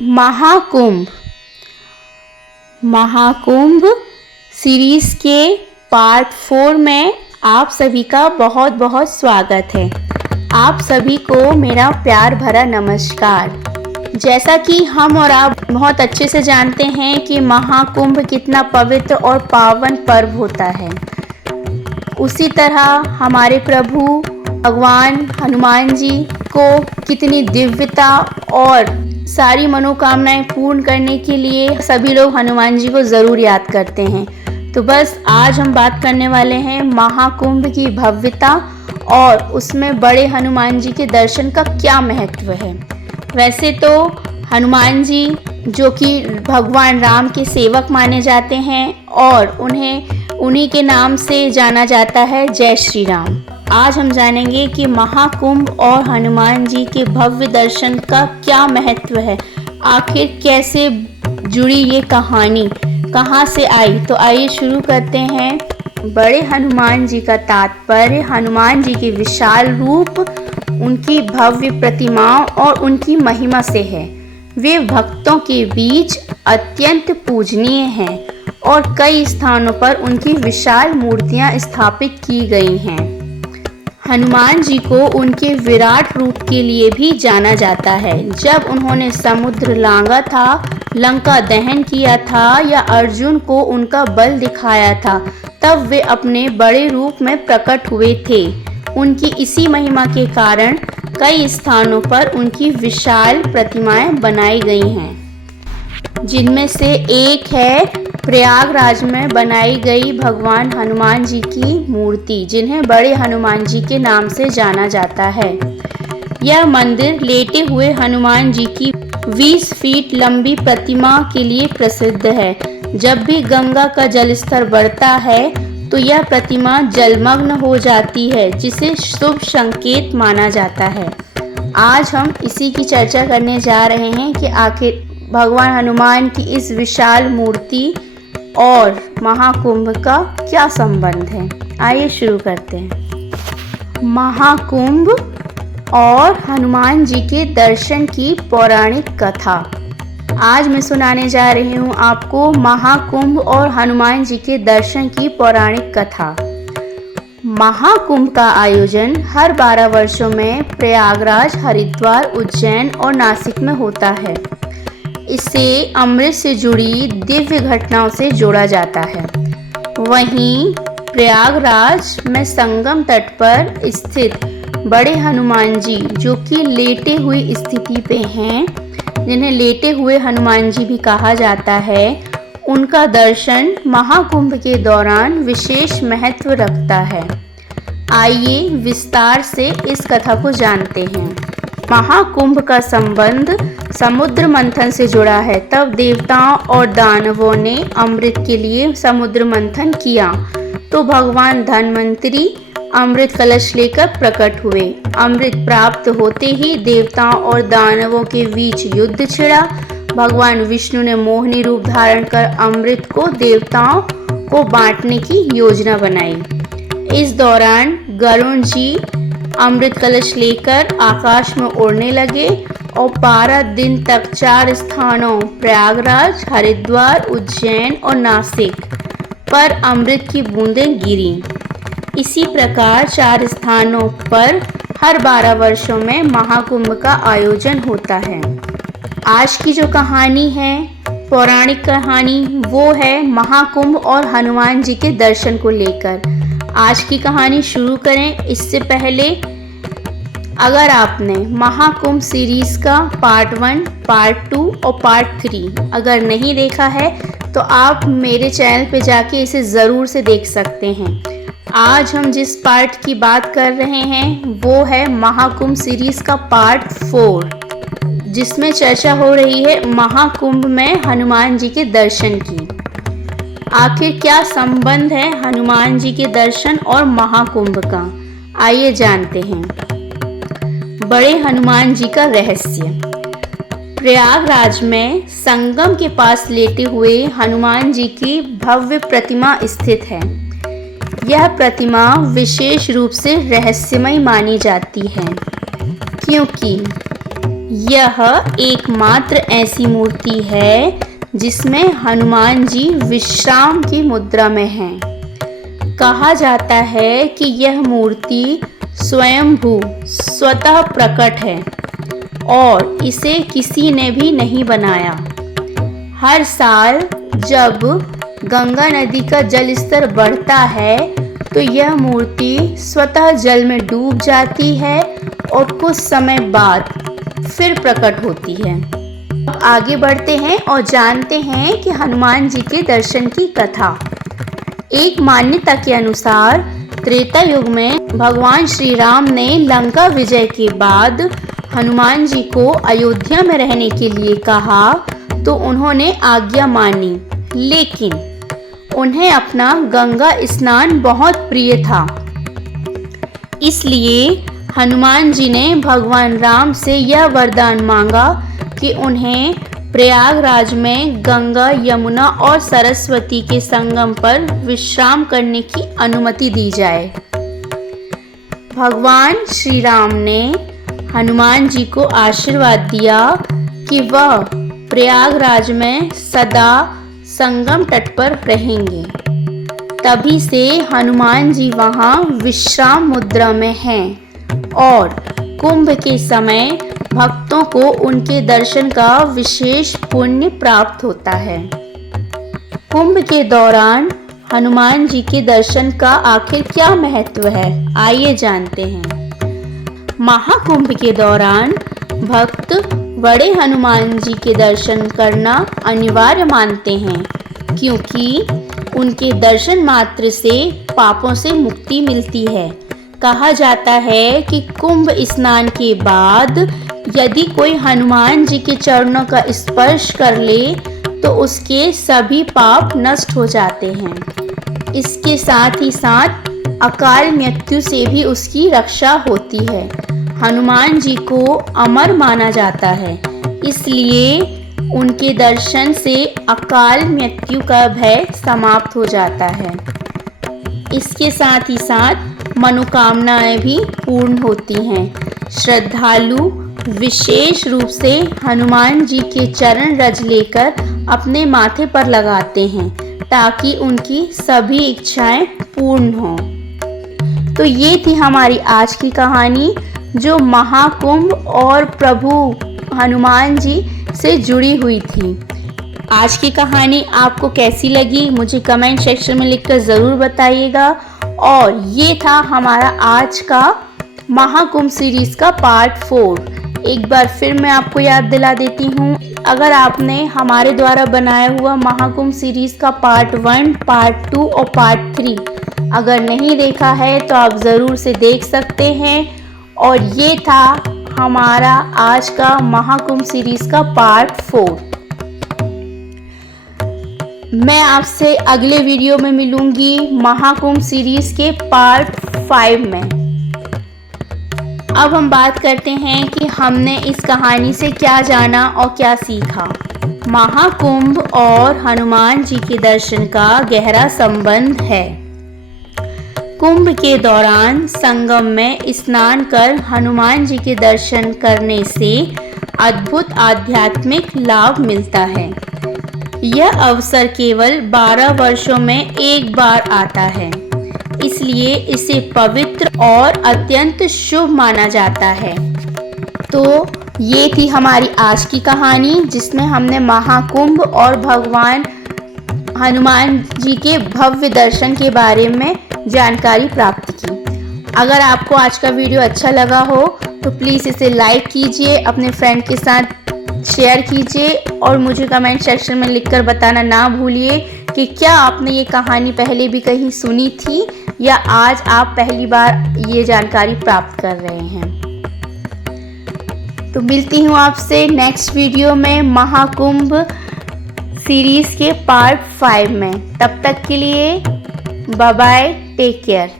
Mahakumbh Mahakumbh series के part 4 में आप सभी का बहुत बहुत स्वागत है। आप सभी को मेरा प्यार भरा नमस्कार। जैसा कि हम और आप बहुत अच्छे से जानते हैं कि महाकुंभ कितना पवित्र और पावन पर्व होता है, उसी तरह हमारे प्रभु भगवान हनुमान जी को कितनी दिव्यता और सारी मनोकामनाएं पूर्ण करने के लिए सभी लोग हनुमान जी को ज़रूर याद करते हैं। तो बस आज हम बात करने वाले हैं महाकुंभ की भव्यता और उसमें बड़े हनुमान जी के दर्शन का क्या महत्व है। वैसे तो हनुमान जी जो कि भगवान राम के सेवक माने जाते हैं और उन्हीं के नाम से जाना जाता है जय श्री राम। आज हम जानेंगे कि महाकुंभ और हनुमान जी के भव्य दर्शन का क्या महत्व है, आखिर कैसे जुड़ी ये कहानी, कहाँ से आई। तो आइए शुरू करते हैं। बड़े हनुमान जी का तात्पर्य हनुमान जी के विशाल रूप, उनकी भव्य प्रतिमाओं और उनकी महिमा से है। वे भक्तों के बीच अत्यंत पूजनीय हैं और कई स्थानों पर उनकी विशाल मूर्तियां स्थापित की गई हैं। हनुमान जी को उनके विराट रूप के लिए भी जाना जाता है। जब उन्होंने समुद्र लांघा था, लंका दहन किया था या अर्जुन को उनका बल दिखाया था, तब वे अपने बड़े रूप में प्रकट हुए थे। उनकी इसी महिमा के कारण कई स्थानों पर उनकी विशाल प्रतिमाएं बनाई गई हैं, जिनमें से एक है प्रयागराज में बनाई गई भगवान हनुमान जी की मूर्ति, जिन्हें बड़े हनुमान जी के नाम से जाना जाता है। यह मंदिर लेटे हुए हनुमान जी की 20 फीट लंबी प्रतिमा के लिए प्रसिद्ध है। जब भी गंगा का जलस्तर बढ़ता है तो यह प्रतिमा जलमग्न हो जाती है, जिसे शुभ संकेत माना जाता है। आज हम इसी की चर्चा करने जा रहे हैं कि आखिर भगवान हनुमान की इस विशाल मूर्ति और महाकुंभ का क्या संबंध है। आइए शुरू करते हैं। महाकुंभ और हनुमान जी के दर्शन की पौराणिक कथा। आज मैं सुनाने जा रही हूँ आपको महाकुंभ और हनुमान जी के दर्शन की पौराणिक कथा। महाकुंभ का आयोजन हर 12 वर्षों में प्रयागराज, हरिद्वार, उज्जैन और नासिक में होता है। इसे अमृत से जुड़ी दिव्य घटनाओं से जोड़ा जाता है। वहीं प्रयागराज में संगम तट पर स्थित बड़े हनुमान जी, जो कि लेटे हुई स्थिति पे हैं, जिन्हें लेटे हुए हनुमान जी भी कहा जाता है, उनका दर्शन महाकुंभ के दौरान विशेष महत्व रखता है। आइए विस्तार से इस कथा को जानते हैं। महाकुंभ का संबंध समुद्र मंथन से जुड़ा है। तब देवताओं और दानवों ने अमृत के लिए समुद्र मंथन किया तो भगवान धन्वंतरी अमृत कलश लेकर प्रकट हुए। अमृत प्राप्त होते ही देवताओं और दानवों के बीच युद्ध छिड़ा। भगवान विष्णु ने मोहिनी रूप धारण कर अमृत को देवताओं को बांटने की योजना बनाई। इस दौरान गरुण जी अमृत कलश लेकर आकाश में उड़ने लगे और 12 दिन तक 4 स्थानों प्रयागराज, हरिद्वार, उज्जैन और नासिक पर अमृत की बूंदें गिरी। इसी प्रकार 4 स्थानों पर हर 12 वर्षों में महाकुंभ का आयोजन होता है। आज की जो कहानी है, पौराणिक कहानी, वो है महाकुंभ और हनुमान जी के दर्शन को लेकर। आज की कहानी शुरू करें इससे पहले अगर आपने महाकुंभ सीरीज का पार्ट 1, पार्ट 2 और पार्ट 3 अगर नहीं देखा है तो आप मेरे चैनल पे जाके इसे ज़रूर से देख सकते हैं। आज हम जिस पार्ट की बात कर रहे हैं वो है महाकुंभ सीरीज का पार्ट 4, जिसमें चर्चा हो रही है महाकुंभ में हनुमान जी के दर्शन की। आखिर क्या संबंध है हनुमान जी के दर्शन और महाकुंभ का, आइए जानते हैं। बड़े हनुमान जी का रहस्य। प्रयागराज में संगम के पास लेटे हुए हनुमान जी की भव्य प्रतिमा स्थित है। यह प्रतिमा विशेष रूप से रहस्यमय मानी जाती है, क्योंकि यह एकमात्र ऐसी मूर्ति है जिसमें हनुमान जी विश्राम की मुद्रा में हैं। कहा जाता है कि यह मूर्ति स्वयंभू स्वतः प्रकट है और इसे किसी ने भी नहीं बनाया। हर साल जब गंगा नदी का जल स्तर बढ़ता है तो यह मूर्ति स्वतः जल में डूब जाती है और कुछ समय बाद फिर प्रकट होती है। अब आगे बढ़ते हैं और जानते हैं कि हनुमान जी के दर्शन की कथा। एक मान्यता के अनुसार त्रेता युग में भगवान श्री राम ने लंका विजय के बाद हनुमान जी को अयोध्या में रहने के लिए कहा तो उन्होंने आज्ञा मानी, लेकिन उन्हें अपना गंगा स्नान बहुत प्रिय था। इसलिए हनुमान जी ने भगवान राम से यह वरदान मांगा कि उन्हें प्रयागराज में गंगा, यमुना और सरस्वती के संगम पर विश्राम करने की अनुमति दी जाए। भगवान श्री राम ने हनुमान जी को आशीर्वाद दिया कि वह प्रयागराज में सदा संगम तट पर रहेंगे। तभी से हनुमान जी वहां विश्राम मुद्रा में हैं और कुंभ के समय भक्तों को उनके दर्शन का विशेष पुण्य प्राप्त होता है। कुंभ के दौरान हनुमान जी के दर्शन का आखिर क्या महत्व है, आइए जानते हैं। महाकुंभ के दौरान भक्त बड़े हनुमान जी के दर्शन करना अनिवार्य मानते हैं, क्योंकि उनके दर्शन मात्र से पापों से मुक्ति मिलती है। कहा जाता है कि कुंभ स्नान के बाद यदि कोई हनुमान जी के चरणों का स्पर्श कर ले तो उसके सभी पाप नष्ट हो जाते हैं। इसके साथ ही साथ अकाल मृत्यु से भी उसकी रक्षा होती है। हनुमान जी को अमर माना जाता है, इसलिए उनके दर्शन से अकाल मृत्यु का भय समाप्त हो जाता है। इसके साथ ही साथ मनोकामनाएं भी पूर्ण होती हैं। श्रद्धालु विशेष रूप से हनुमान जी के चरण रज लेकर अपने माथे पर लगाते हैं ताकि उनकी सभी इच्छाएं पूर्ण हों। तो ये थी हमारी आज की कहानी जो महाकुंभ और प्रभु हनुमान जी से जुड़ी हुई थी। आज की कहानी आपको कैसी लगी मुझे कमेंट सेक्शन में लिखकर ज़रूर बताइएगा। और ये था हमारा आज का महाकुंभ सीरीज़ का पार्ट 4। एक बार फिर मैं आपको याद दिला देती हूँ, अगर आपने हमारे द्वारा बनाया हुआ महाकुंभ सीरीज़ का पार्ट 1, पार्ट 2 और पार्ट 3 अगर नहीं देखा है तो आप ज़रूर से देख सकते हैं। और ये था हमारा आज का महाकुंभ सीरीज़ का पार्ट 4। मैं आपसे अगले वीडियो में मिलूंगी महाकुंभ सीरीज़ के पार्ट 5 में। अब हम बात करते हैं कि हमने इस कहानी से क्या जाना और क्या सीखा। महाकुंभ और हनुमान जी के दर्शन का गहरा संबंध है। कुंभ के दौरान संगम में स्नान कर हनुमान जी के दर्शन करने से अद्भुत आध्यात्मिक लाभ मिलता है। यह अवसर केवल 12 वर्षों में एक बार आता है, इसलिए इसे पवित्र और अत्यंत शुभ माना जाता है। तो ये थी हमारी आज की कहानी जिसमें हमने महाकुंभ और भगवान हनुमान जी के भव्य दर्शन के बारे में जानकारी प्राप्त की। अगर आपको आज का वीडियो अच्छा लगा हो तो प्लीज़ इसे लाइक कीजिए, अपने फ्रेंड के साथ शेयर कीजिए और मुझे कमेंट सेक्शन में लिखकर बताना ना भूलिए कि क्या आपने ये कहानी पहले भी कहीं सुनी थी या आज आप पहली बार ये जानकारी प्राप्त कर रहे हैं। तो मिलती हूँ आपसे नेक्स्ट वीडियो में महाकुंभ सीरीज़ के पार्ट 5 में। तब तक के लिए बाय बाय, टेक केयर।